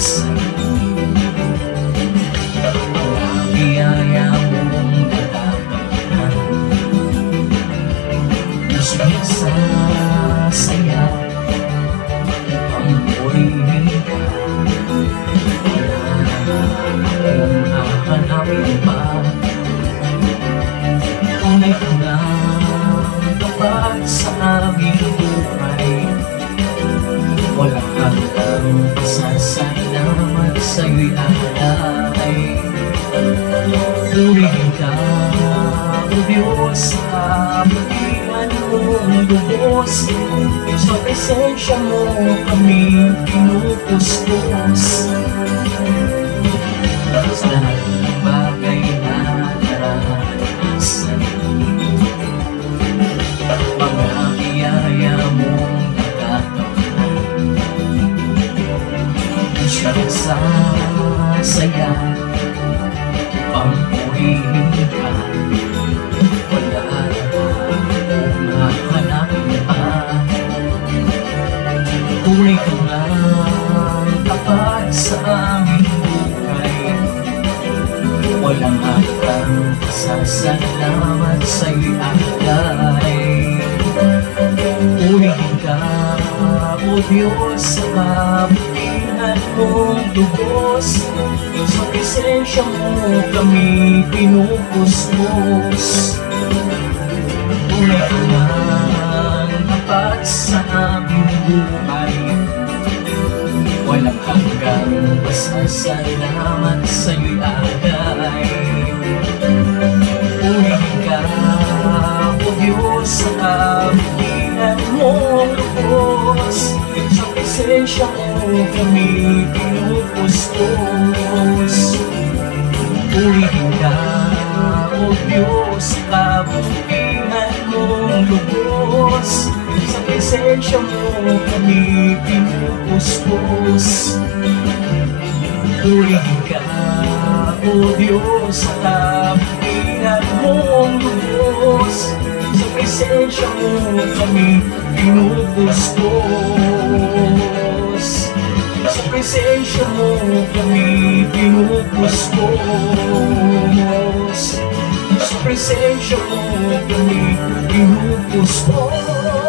sa'yo. Ang biyaya mong natatangan, puso'y sasaya, ang purihin ka. Wala akong hahanapin pa, tunay ka ng tapat sa aming buhay. Walang hanggang pasasalamat sa'yo'y alay. Purihin ka, O Diyos, sa pagkilan mong lubos. Sa presensya mo kami pinupuspos. Sa lahat ng bagay na naranasan, mga biyaya mong natatangan, siyang sasaya, pampurihin ka. Wala akong hahanapin pa, tunay ka nga tapat sa aming buhay. Walang hanggang pasasalamat sa'yo'y alay. Purihin ka, O Diyos, sa kabutihan mong lubos. Sa presensya mo kami pinupuspos. Tunay ka ngang tapat sa aming buhay. Walang hanggang pasasalamat sa'yo'y alay. Purihin ka, O Diyos, sa kabutihan mong lubos. Sa presensya mo kami pinupuspos. Purihin ka, O Diyos, sa kabutihan mong lubos. Sa presensya mo kami pinupuspos. Purihin ka, O Diyos, sa kabutihan mong lubos. Sa presensya mo kami pinupuspos. Sa presensya mo kami pinupuspos. Sa presensya mo kami pinupuspos.